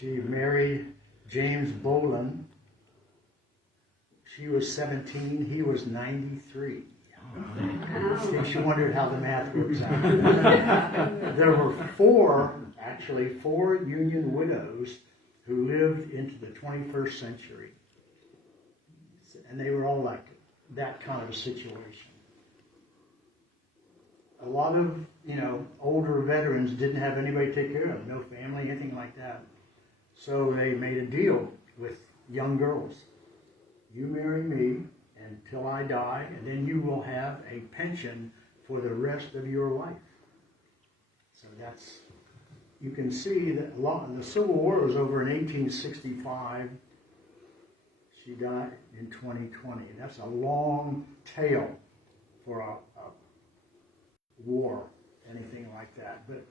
She married James Boland. She was 17, he was 93. In case you wondered how the math works out. There were four Union widows who lived into the 21st century. And they were all like that kind of a situation. A lot of, older veterans didn't have anybody to take care of them, no family, anything like that. So they made a deal with young girls. You marry me until I die, and then you will have a pension for the rest of your life. So you can see that the Civil War was over in 1865. She died in 2020. That's a long tail for a war, anything like that. But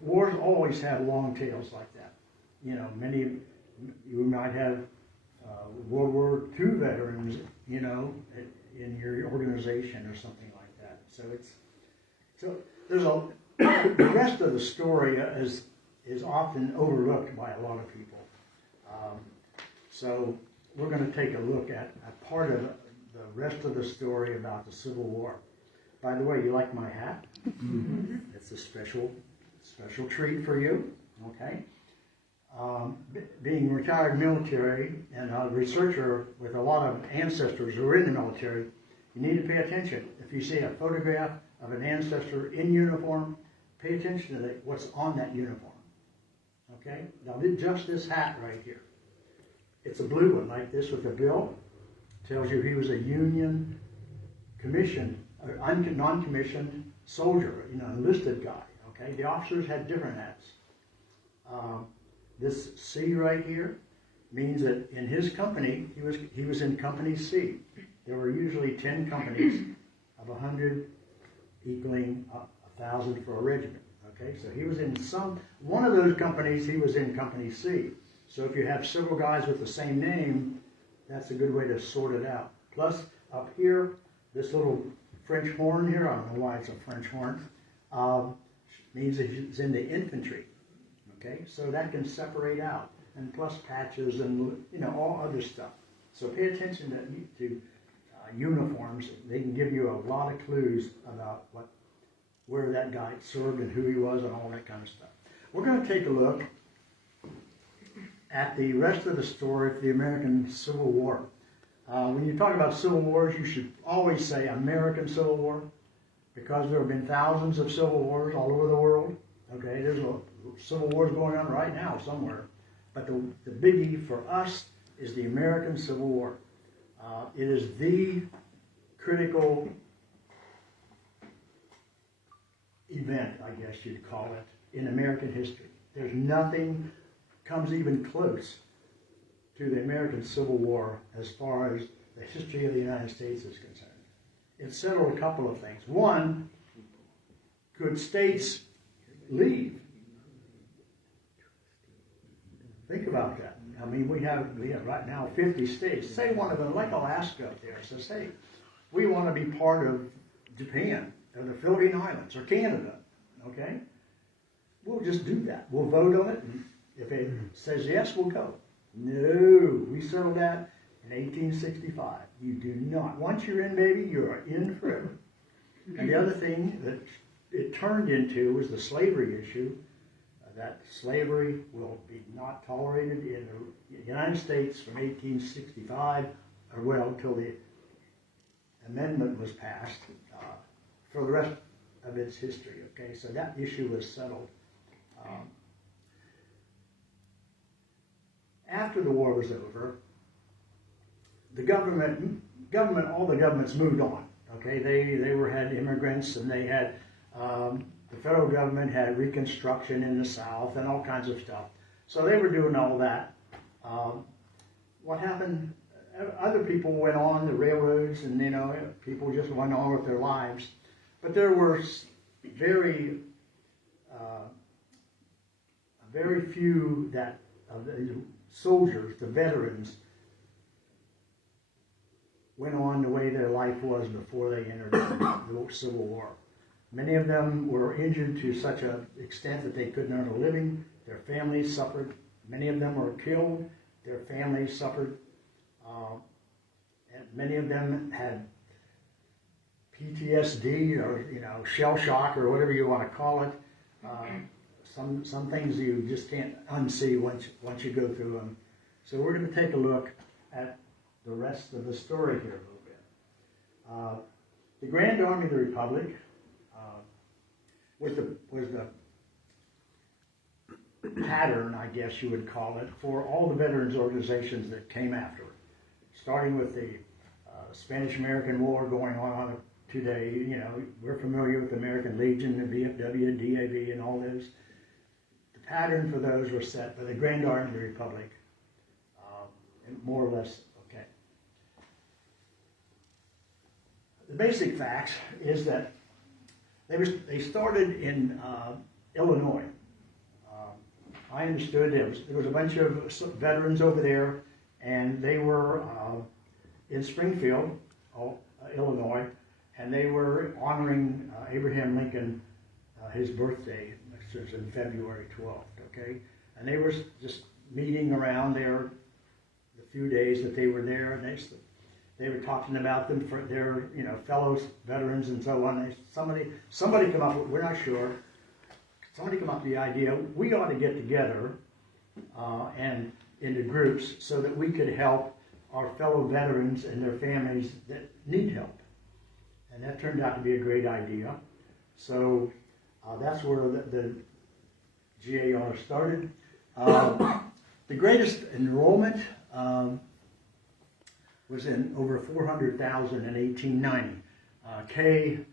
wars always have long tails like that. You might have World War II veterans, in your organization or something like that. So there's the rest of the story is often overlooked by a lot of people. So we're going to take a look at a part of the rest of the story about the Civil War. By the way, you like my hat? Mm-hmm. It's a special treat for you. Okay. Being retired military and a researcher with a lot of ancestors who are in the military, you need to pay attention. If you see a photograph of an ancestor in uniform, pay attention to what's on that uniform. Okay? Now, just this hat right here. It's a blue one like this with a bill. Tells you he was a Union commissioned, non-commissioned soldier, enlisted guy. Okay? The officers had different hats. This C right here means that in his company, he was in Company C. There were usually 10 companies of 100 equaling 1,000 for a regiment. Okay, so he was in one of those companies, he was in Company C. So if you have several guys with the same name, that's a good way to sort it out. Plus, up here, this little French horn here, I don't know why it's a French horn, means that he's in the infantry. Okay, so that can separate out, and plus patches and all other stuff. So pay attention to uniforms. They can give you a lot of clues about where that guy served and who he was and all that kind of stuff. We're going to take a look at the rest of the story of the American Civil War. When you talk about civil wars, you should always say American Civil War, because there have been thousands of civil wars all over the world. Okay, there's civil wars going on right now somewhere. But the biggie for us is the American Civil War. It is the critical event, I guess you'd call it, in American history. There's nothing comes even close to the American Civil War as far as the history of the United States is concerned. It settled a couple of things. One, could states leave? Think about that. I mean, we have right now 50 states. Say one of them, like Alaska up there, says, hey, we want to be part of Japan or the Philippine Islands or Canada. Okay? We'll just do that. We'll vote on it, and if it says yes, we'll go. No, we settled that in 1865. You do not. Once you're in, baby, you are in forever. And the other thing that it turned into was the slavery issue. That slavery will be not tolerated in the United States from 1865, until the amendment was passed for the rest of its history. Okay, so that issue was settled. After the war was over, all the governments moved on. Okay, they had immigrants, and they had the federal government had Reconstruction in the South and all kinds of stuff. So they were doing all that. What happened? Other people went on the railroads, and people just went on with their lives. But there were very few of the soldiers, the veterans, went on the way their life was before they entered the Civil War. Many of them were injured to such an extent that they couldn't earn a living. Their families suffered Many of them were killed. Their families suffered. And many of them had PTSD or shell shock or whatever you want to call it. Some things you just can't unsee once you go through them. So we're going to take a look at the rest of the story here a little bit. The Grand Army of the Republic was the pattern, I guess you would call it, for all the veterans organizations that came after it. Starting with the Spanish-American War going on today, we're familiar with the American Legion, the VFW, DAV, and all those. The pattern for those were set by the Grand Army of the Republic, and more or less, okay. The basic facts is that they started in Illinois. I understood there was a bunch of veterans over there, and they were in Springfield, Illinois, and they were honoring Abraham Lincoln, his birthday, which was in February 12th, okay? And they were just meeting around there the few days that they were there, and they were talking about them for their fellow veterans and so on. Somebody come up with, we're not sure, somebody come up with the idea, we ought to get together and into groups so that we could help our fellow veterans and their families that need help. And that turned out to be a great idea. So that's where the GAR started. The greatest enrollment was in over 400,000 in 1890.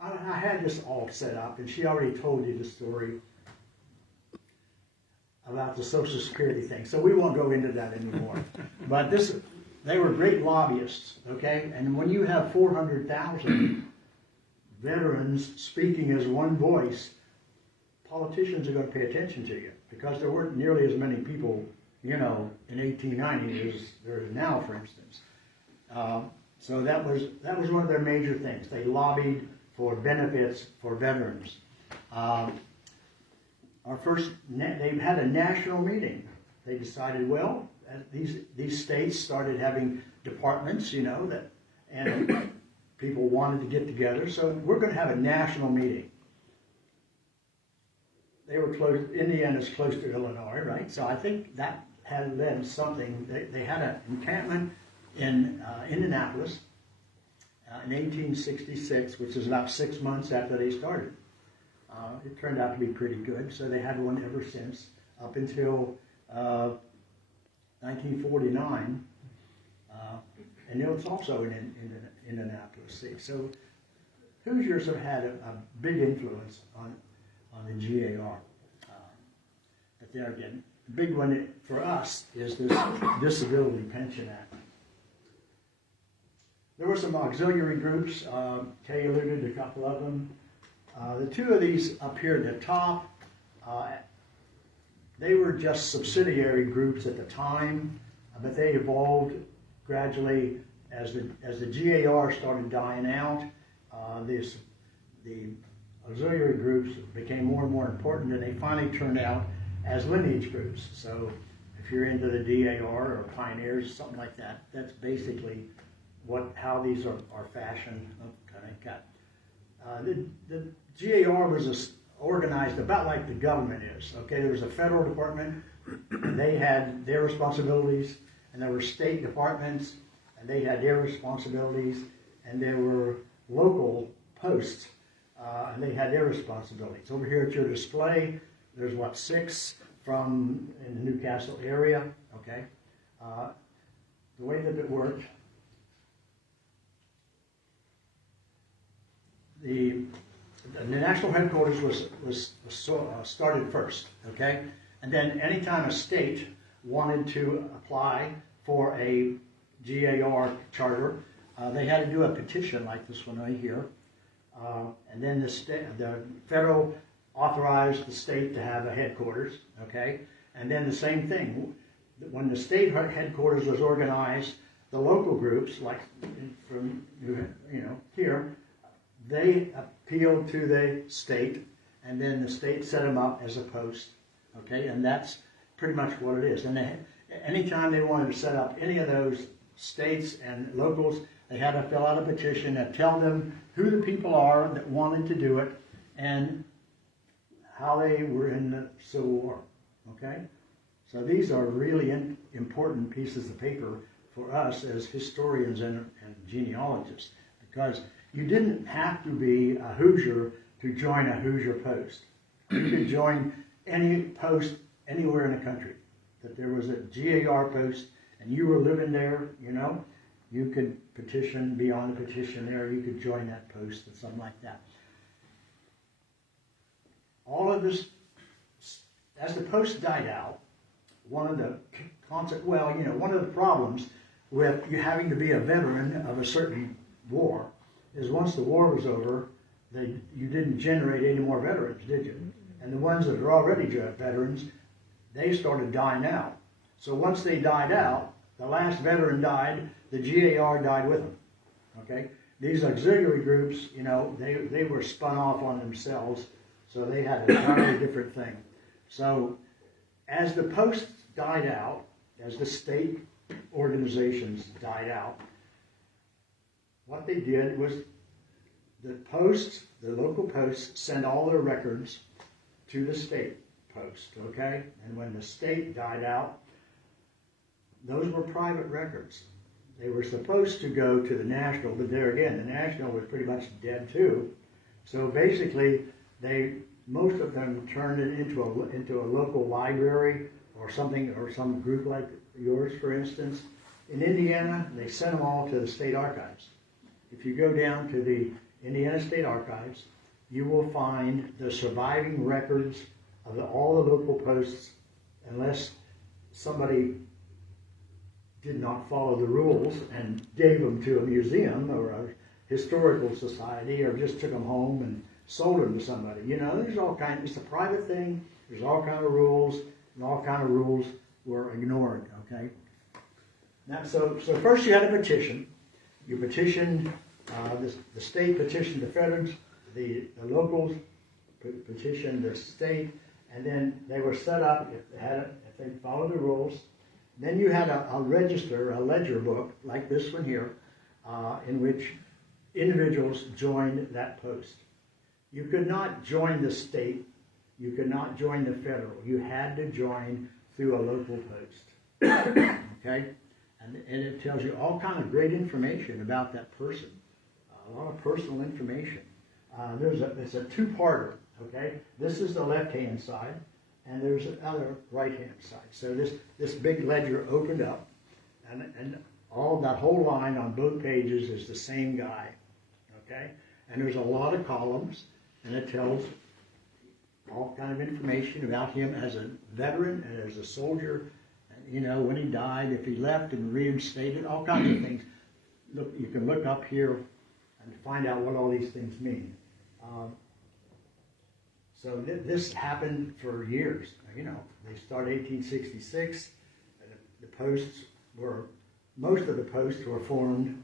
I had this all set up, and she already told you the story about the Social Security thing, so we won't go into that anymore. But they were great lobbyists, okay? And when you have 400,000 veterans speaking as one voice, politicians are going to pay attention to you, because there weren't nearly as many people, in 1890 as there is now, for instance. So that was one of their major things. They lobbied for benefits for veterans. They had a national meeting. They decided, well, these states started having departments, and people wanted to get together, so we're going to have a national meeting. They were close. Indiana's close to Illinois, right? So I think that had led something. They had an encampment in Indianapolis in 1866, which is about 6 months after they started. It turned out to be pretty good, so they had one ever since, up until 1949, and it was also in Indianapolis. See, so Hoosiers have had a big influence on the GAR. But there again, the big one for us is this Disability Pension Act. There were some auxiliary groups. Kay alluded to a couple of them. The two of these up here at the top, they were just subsidiary groups at the time, but they evolved gradually as the GAR started dying out. The auxiliary groups became more and more important, and they finally turned out as lineage groups. So if you're into the DAR or pioneers, something like that, that's basically how these are fashioned. The GAR was organized about like the government is. Okay, there was a federal department, and they had their responsibilities, and there were state departments, and they had their responsibilities, and there were local posts, and they had their responsibilities. Over here at your display, there's 6 from in the Newcastle area. Okay, the way that it worked. The national headquarters was started first, okay? And then anytime a state wanted to apply for a GAR charter, they had to do a petition like this one right here. And then the federal authorized the state to have a headquarters, okay? And then the same thing, when the state headquarters was organized, the local groups, like from here, they appealed to the state, and then the state set them up as a post Okay, and that's pretty much what it is. And anytime they wanted to set up any of those states and locals, they had to fill out a petition that tell them who the people are that wanted to do it and how they were in the Civil War. Okay, so these are really important pieces of paper for us as historians and genealogists, because you didn't have to be a Hoosier to join a Hoosier post. You could join any post anywhere in the country. That there was a GAR post and you were living there, you know, you could petition, be on the petition there, you could join that post and something like that. All of this, as the post died out, one of the problems with you having to be a veteran of a certain war is once the war was over, you didn't generate any more veterans, did you? And the ones that are already veterans, they started dying out. So once they died out, the last veteran died, the GAR died with them. Okay? These auxiliary groups, you know, they were spun off on themselves, so they had an entirely different thing. So as the posts died out, as the state organizations died out, what they did was the local posts sent all their records to the state post, okay? And when the state died out, those were private records. They were supposed to go to the national, but there again, the national was pretty much dead too. So basically, most of them turned it into a local library or something, or some group like yours, for instance. In Indiana, they sent them all to the state archives. If you go down to the Indiana State Archives, you will find the surviving records of all the local posts, unless somebody did not follow the rules and gave them to a museum or a historical society, or just took them home and sold them to somebody. You know, there's all kinds. It's a private thing. There's all kind of rules, and all kind of rules were ignored. Okay. Now, so first you had a petition. You petitioned. The state petitioned the feds. The locals petitioned the state, and then they were set up if they followed the rules. Then you had a register, a ledger book like this one here, in which individuals joined that post. You could not join the state. You could not join the federal. You had to join through a local post. Okay? And it tells you all kind of great information about that person. A lot of personal information. It's a two-parter. Okay? This is the left-hand side, and there's another right-hand side. So this big ledger opened up, and all that whole line on both pages is the same guy. Okay? And there's a lot of columns, and it tells all kind of information about him as a veteran and as a soldier. You know, when he died, if he left and reinstated, all kinds of things. Look, you can look up here and find out what all these things mean. So this happened for years. You know, they started 1866. And most of the posts were formed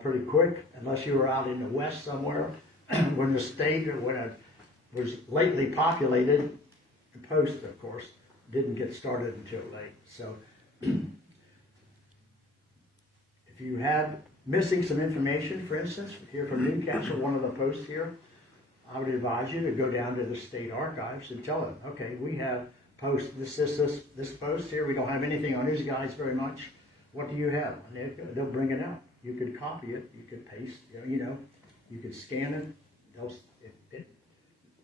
pretty quick, unless you were out in the West somewhere. When the state, or when it was lately populated, the post, of course, didn't get started until late. So if you had missing some information, for instance, here from Newcastle, one of the posts here, I would advise you to go down to the state archives and tell them, okay, we have this post here, we don't have anything on these guys very much. What do you have? And they'll bring it out. You could copy it, you could paste, you could scan it.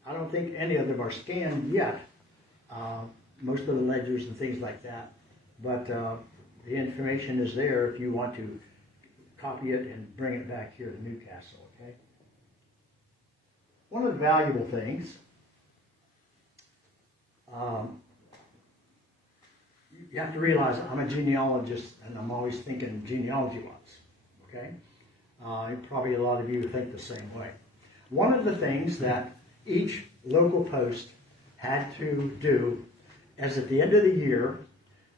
I don't think any of them are scanned yet. Most of the ledgers and things like that. But the information is there if you want to copy it and bring it back here to Newcastle, okay? One of the valuable things, you have to realize I'm a genealogist and I'm always thinking genealogy-wise, okay? Probably a lot of you think the same way. One of the things that each local post had to do is at the end of the year,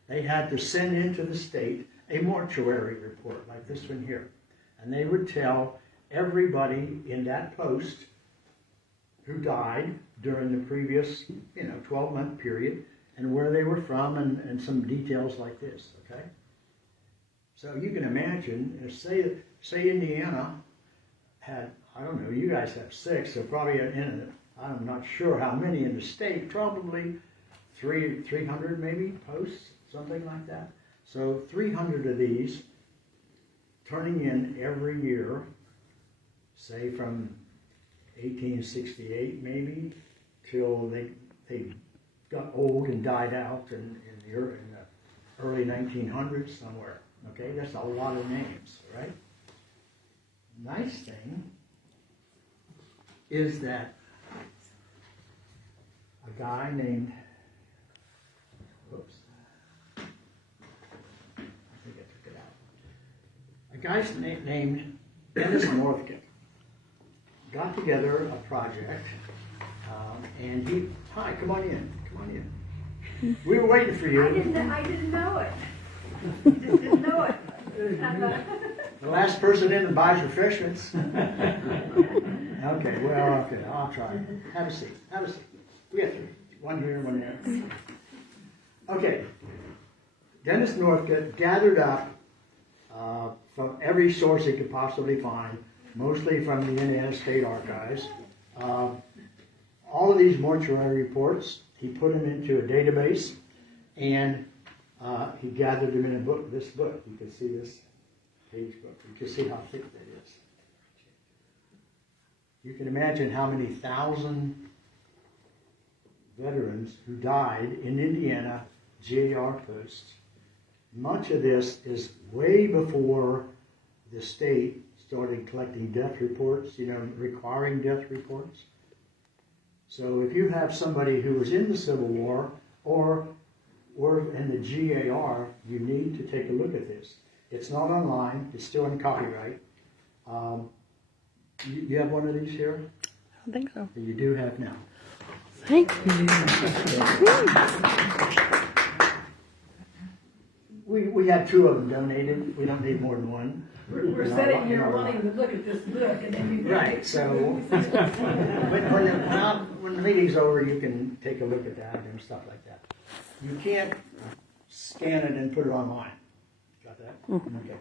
they had to send into the state a mortuary report like this one here. And they would tell everybody in that post who died during the previous, 12-month period, and where they were from, and some details like this, okay? So you can imagine, say Indiana had, I don't know, you guys have 6, so probably I'm not sure how many in the state, probably 300 maybe posts, something like that. So 300 of these turning in every year, say from 1868 maybe, till they got old and died out in the early 1900s somewhere. Okay, that's a lot of names, right? Nice thing is that a guy named, I think I took it out. A guy named Dennis Northgate got together a project, and hi, come on in. We were waiting for you. I didn't know it. Didn't know it. The last person in that buys refreshments. Okay, I'll try. Have a seat. We have 3. One here, one there. Okay. Dennis Northgate gathered up from every source he could possibly find, mostly from the Indiana State Archives, all of these mortuary reports. He put them into a database, and he gathered them in a book, this book. You can see this page book. You can see how thick that is. You can imagine how many thousand veterans who died in Indiana GAR posts. Much of this is way before the state started collecting death reports, requiring death reports. So if you have somebody who was in the Civil War or were in the GAR, you need to take a look at this. It's not online. It's still in copyright. You have one of these here? I don't think so. You do have now. Thank you. We had 2 of them donated. We don't need more than one. We're sitting here wanting to look at this book, and then you Right, so when the meeting's over, you can take a look at that and stuff like that. You can't scan it and put it online. Got that? Okay.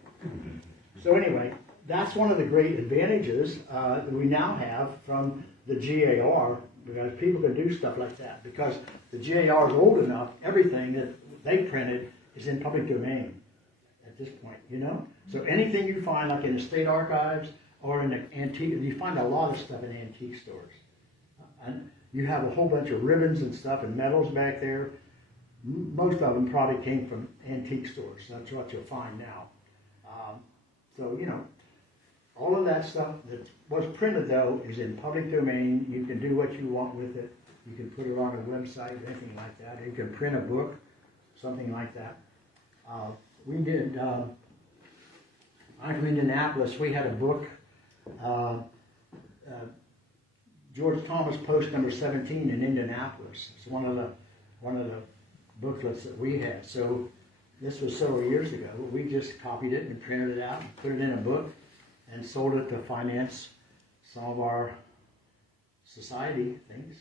So anyway, that's one of the great advantages that we now have from the GAR, because people can do stuff like that. Because the GAR is old enough, everything that they printed is in public domain at this point, So anything you find, like in the state archives or in the antique, you find a lot of stuff in antique stores. And you have a whole bunch of ribbons and stuff and medals back there. Most of them probably came from antique stores. That's what you'll find now. All of that stuff that was printed, though, is in public domain. You can do what you want with it. You can put it on a website, anything like that. You can print a book, something like that. We did, I'm from Indianapolis. We had a book, George Thomas Post number 17 in Indianapolis. It's one of the booklets that we had. So this was several years ago. We just copied it and printed it out and put it in a book and sold it to finance some of our society things.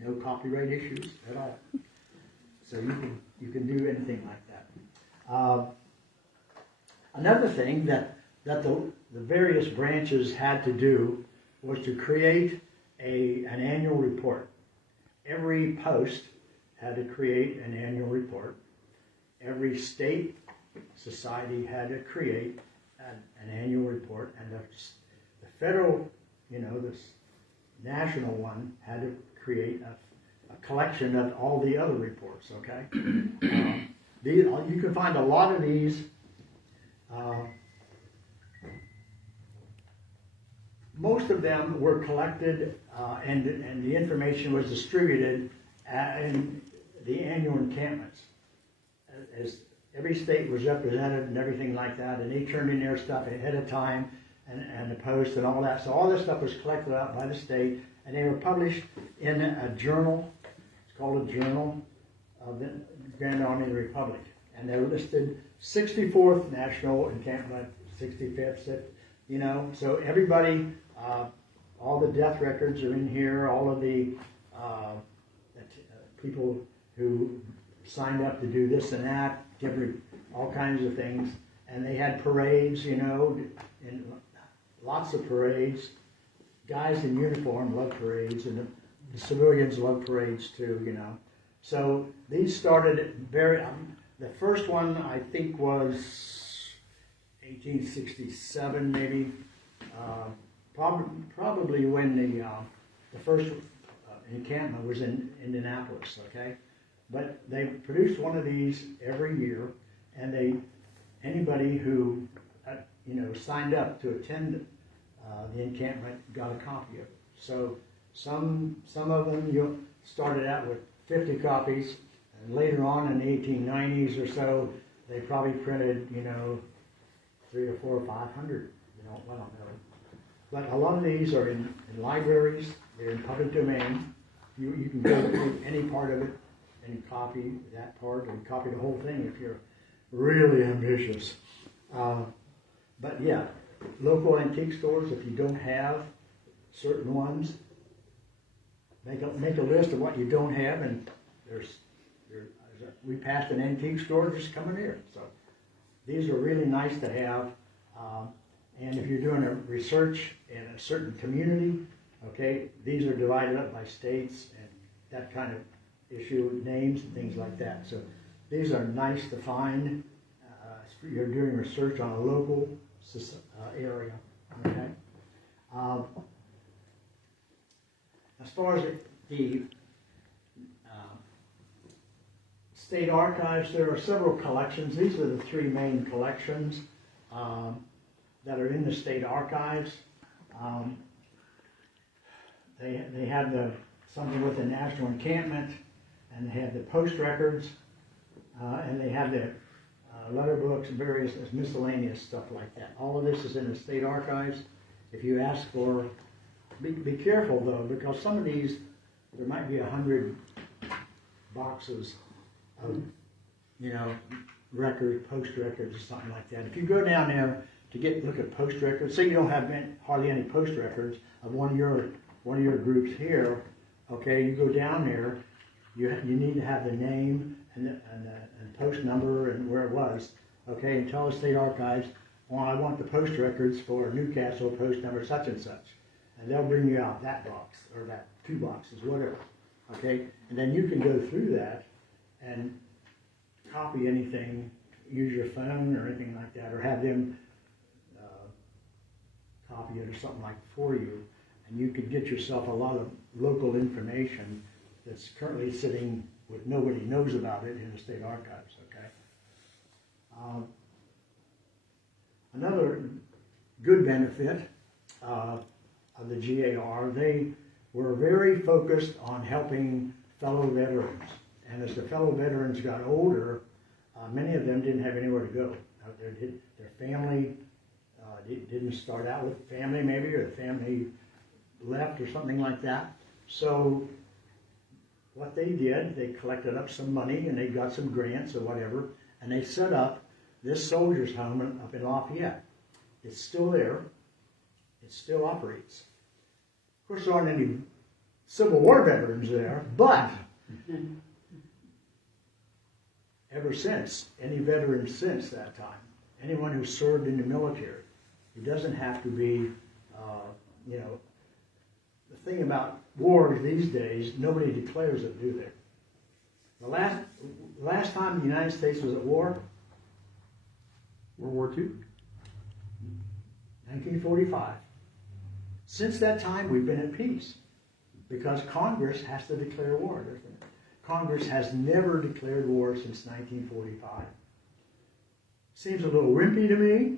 No copyright issues at all. So you can do anything like that. Another thing that the various branches had to do was to create an annual report. Every post had to create an annual report. Every state society had to create an annual report, and the federal, this national one had to create a collection of all the other reports. Okay, you can find a lot of these. Most of them were collected, and the information was distributed in the annual encampments. As every state was represented and everything like that, and they turned in their stuff ahead of time, and the post and all that. So all this stuff was collected out by the state, and they were published in a journal. It's called a Journal of the Grand Army of the Republic, and they're listed 64th National Encampment, 65th, so everybody, all the death records are in here, all of the people who signed up to do this and that, different, all kinds of things. And they had parades, you know, and lots of parades. Guys in uniform love parades, and the civilians love parades too, you know. So these started the first one I think was 1867 maybe, probably when the first encampment was in Indianapolis, okay? But they produced one of these every year, and anybody who signed up to attend the encampment got a copy of it. So some of them started out with 50 copies, and later on in the 1890s or so, they probably printed 300 or 400 or 500. I don't know. But a lot of these are in libraries. They're in public domain. You can go through any part of it and copy that part, and copy the whole thing if you're really ambitious. But yeah, local antique stores, if you don't have certain ones, make a list of what you don't have, and we passed an antique store just coming here. So these are really nice to have. And if you're doing a research in a certain community, okay, these are divided up by states and that kind of issue, names and things like that. So these are nice to find. You're doing research on a local area, okay? As far as the state archives, there are several collections. These are the three main collections that are in the state archives. They have something with the national encampment, and they have the post records, and they have the letter books and various miscellaneous stuff like that. All of this is in the state archives. If you ask for, be careful though, because some of these, there might be 100 boxes of, records, post records or something like that. If you go down there to look at post records, say you don't have hardly any post records of one of your groups here, okay, you go down there, you need to have the name and post number and where it was, okay, and tell the state archives, well, I want the post records for Newcastle, post number such and such, and they'll bring you out that box or that 2 boxes, whatever, okay, and then you can go through that and copy anything, use your phone or anything like that, or have them copy it or something like for you, and you could get yourself a lot of local information that's currently sitting with nobody knows about it in the state archives, okay? Another good benefit of the GAR, they were very focused on helping fellow veterans. And as the fellow veterans got older, many of them didn't have anywhere to go. Their family didn't start out with family maybe, or the family left or something like that. So what they did, they collected up some money and they got some grants or whatever, and they set up this soldiers' home up in Lafayette. It's still there. It still operates. Of course, there aren't any Civil War veterans there, but ever since, any veteran since that time, anyone who served in the military, it doesn't have to be, the thing about wars these days, nobody declares it, do they? The last time the United States was at war, World War II? 1945. Since that time, we've been at peace because Congress has to declare war, doesn't it? Congress has never declared war since 1945. Seems a little wimpy to me,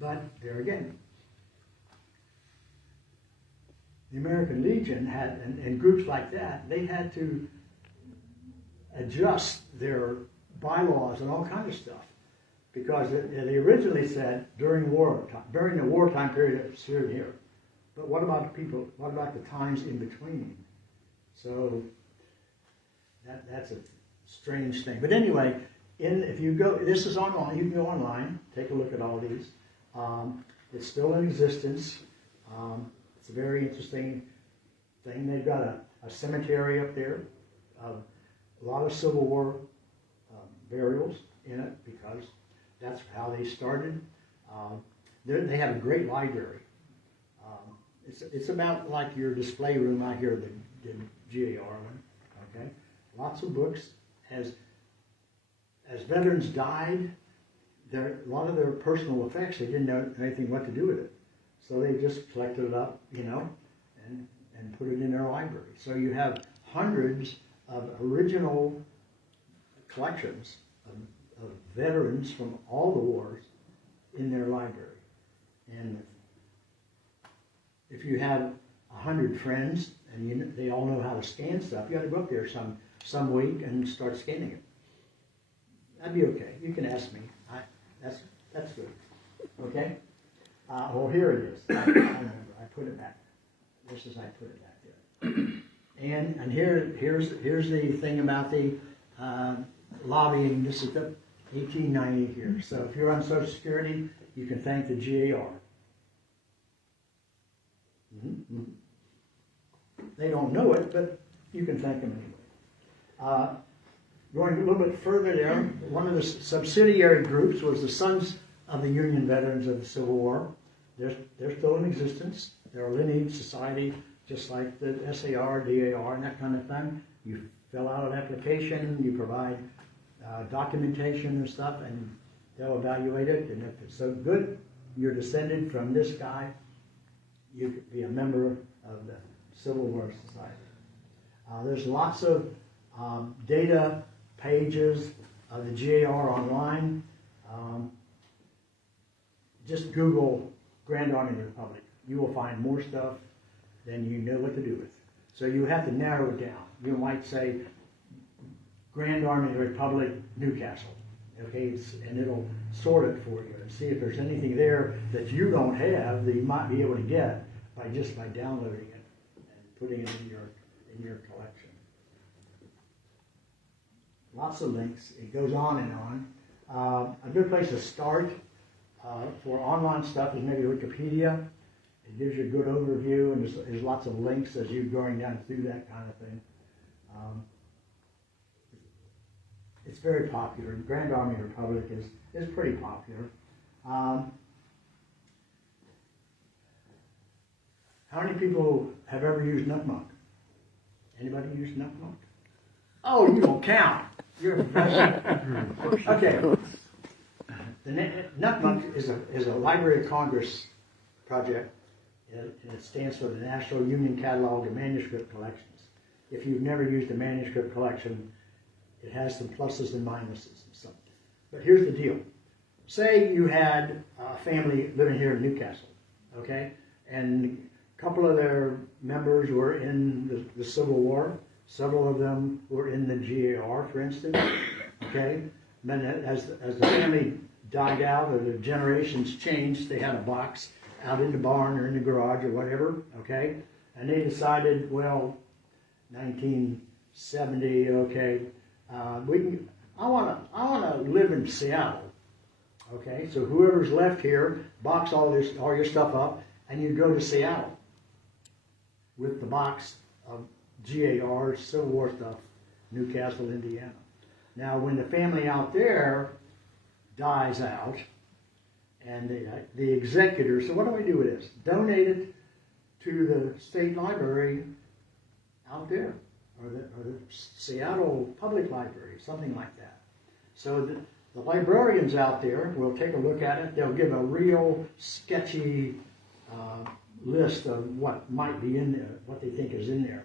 but there again, the American Legion had, and groups like that, they had to adjust their bylaws and all kinds of stuff, because they originally said during the wartime period it's here. But what about the people? What about the times in between? So that's a strange thing. But anyway, if you go, this is online. You can go online, take a look at all these. It's still in existence. It's a very interesting thing. They've got a cemetery up there, a lot of Civil War burials in it because that's how they started. They have a great library. It's about like your display room out here, the GAR one. Okay, lots of books. As veterans died, a lot of their personal effects, they didn't know anything what to do with it, so they just collected it up, and put it in their library. So you have hundreds of original collections of veterans from all the wars in their library. And if you have 100 friends and they all know how to scan stuff, you got to go up there some week and start scanning it. That'd be okay. You can ask me. That's good. Okay. Well, here it is. I remember. I put it back. This is I put it back there. And here's the thing about the lobbying. This is the 1890 here. So if you're on Social Security, you can thank the GAR. Mm-hmm. They don't know it, but you can thank them anyway. Going a little bit further there, one of the subsidiary groups was the Sons of the Union Veterans of the Civil War. They're still in existence. They're a lineage society, just like the SAR, DAR, and that kind of thing. You fill out an application, you provide documentation and stuff, and they'll evaluate it. And if it's so good, you're descended from this guy, you could be a member of the Civil War Society. There's lots of data pages of the GAR online. Just Google Grand Army Republic. You will find more stuff than you know what to do with. So you have to narrow it down. You might say Grand Army Republic, Newcastle. Okay, and it'll sort it for you and see if there's anything there that you don't have that you might be able to get by downloading it and putting it in your collection. Lots of links. It goes on and on. A good place to start for online stuff is maybe Wikipedia. It gives you a good overview, and there's lots of links as you're going down through that kind of thing. It's very popular. Grand Army Republic is pretty popular. How many people have ever used NUCMUC? Anybody use NUCMUC? Oh, you don't count. You're a professional. Okay. The NUCMUC is a Library of Congress project, and it stands for the National Union Catalog of Manuscript Collections. If you've never used a manuscript collection, it has some pluses and minuses and stuff. But here's the deal. Say you had a family living here in Newcastle, okay? And a couple of their members were in the Civil War. Several of them were in the GAR, for instance, okay? And then as the family died out or the generations changed, they had a box out in the barn or in the garage or whatever, okay? And they decided, well, 1970, okay, I want to live in Seattle, okay? So whoever's left here, box all your stuff up, and you go to Seattle with the box of GAR, Civil War stuff, Newcastle, Indiana. Now, when the family out there dies out, and the executor, so what do we do with this? Donate it to the state library out there, or the Seattle Public Library, something like that. So the librarians out there will take a look at it. They'll give a real sketchy list of what might be in there, what they think is in there.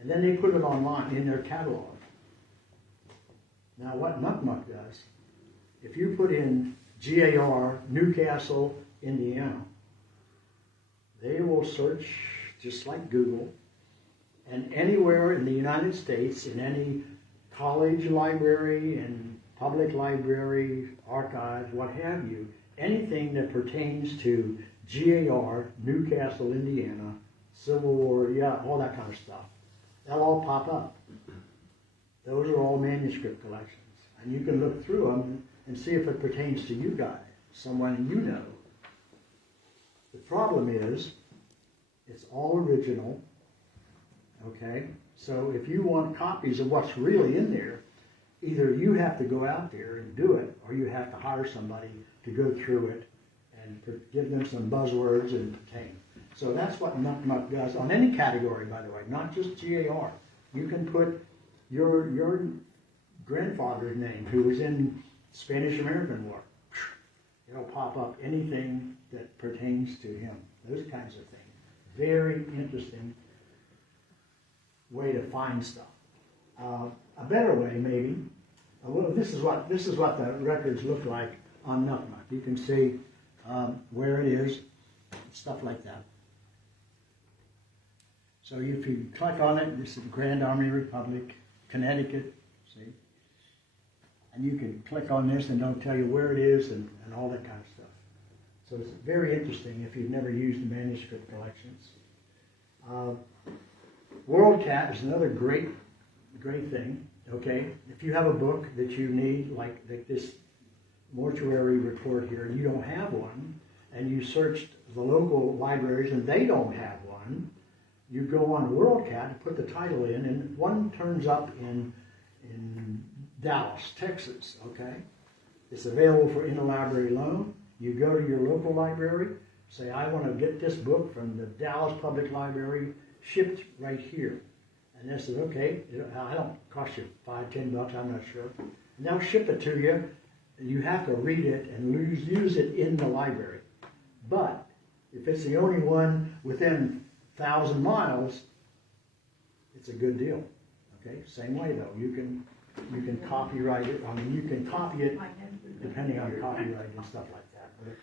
And then they put it online in their catalog. Now what NUCMUC does, if you put in GAR, Newcastle, Indiana, they will search just like Google, and anywhere in the United States, in any college library and public library, archives, what have you, anything that pertains to GAR, Newcastle, Indiana, Civil War, yeah, all that kind of stuff, they'll all pop up. Those are all manuscript collections. And you can look through them and see if it pertains to you guys, someone you know. The problem is It's all original, okay? So if you want copies of what's really in there, either you have to go out there and do it, or you have to hire somebody to go through it and give them some buzzwords and pertain. So that's what NUCMUC does on any category, by the way, not just GAR. You can put your grandfather's name, who was in Spanish-American War. It'll pop up anything that pertains to him. Those kinds of things. Very interesting way to find stuff. A better way, maybe. This is what the records look like on NUCMUC. You can see where it is, stuff like that. So if you click on it, this is Grand Army Republic, Connecticut, see? And you can click on this and it'll tell you where it is and all that kind of stuff. So it's very interesting if you've never used the manuscript collections. WorldCat is another great thing, okay? If you have a book that you need, like this mortuary report here, and you don't have one, and you searched the local libraries and they don't have one, you go on WorldCat and put the title in, and one turns up in Dallas, Texas, okay? It's available for interlibrary loan. You go to your local library, say, I want to get this book from the Dallas Public Library, shipped right here. And they said, okay, I don't cost you $5, $10, I'm not sure. And they'll ship it to you, and you have to read it and use it in the library. But if it's the only one within 1,000 miles, it's a good deal. Okay, same way though, you can copyright it. I mean, you can copy it depending on copyright and stuff like that. But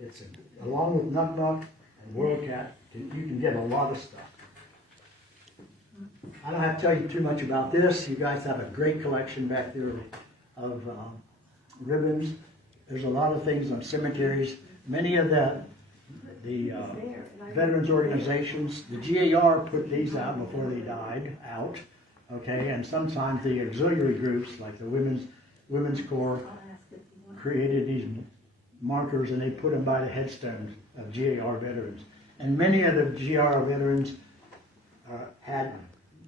it's along with NUCMUC and WorldCat, you can get a lot of stuff. I don't have to tell you too much about this. You guys have a great collection back there of ribbons. There's a lot of things on cemeteries. Many of the veterans organizations, the GAR put these out before they died out, okay, and sometimes the auxiliary groups like the Women's Corps created these markers and they put them by the headstones of GAR veterans. And many of the GAR veterans had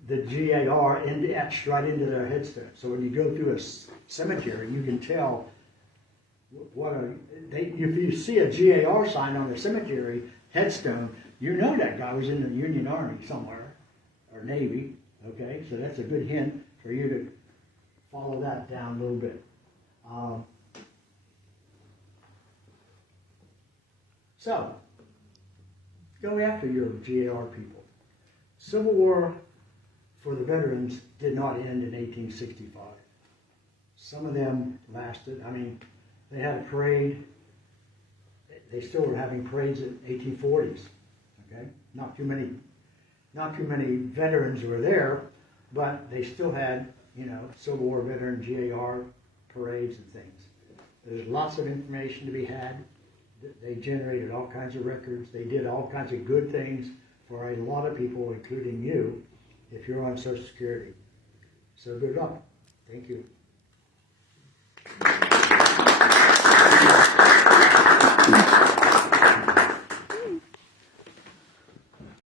the GAR etched right into their headstone. So when you go through a cemetery, you can tell if you see a GAR sign on a cemetery headstone, you know that guy was in the Union Army somewhere, or Navy, okay? So that's a good hint for you to follow that down a little bit. So, go after your GAR people. Civil War for the veterans did not end in 1865. Some of them lasted. I mean, they had a parade. They still were having parades in 1840s. Okay, not too many veterans were there, but they still had, Civil War veteran GAR parades and things. There's lots of information to be had. They generated all kinds of records. They did all kinds of good things for a lot of people, including you, if you're on Social Security. So good luck. Thank you.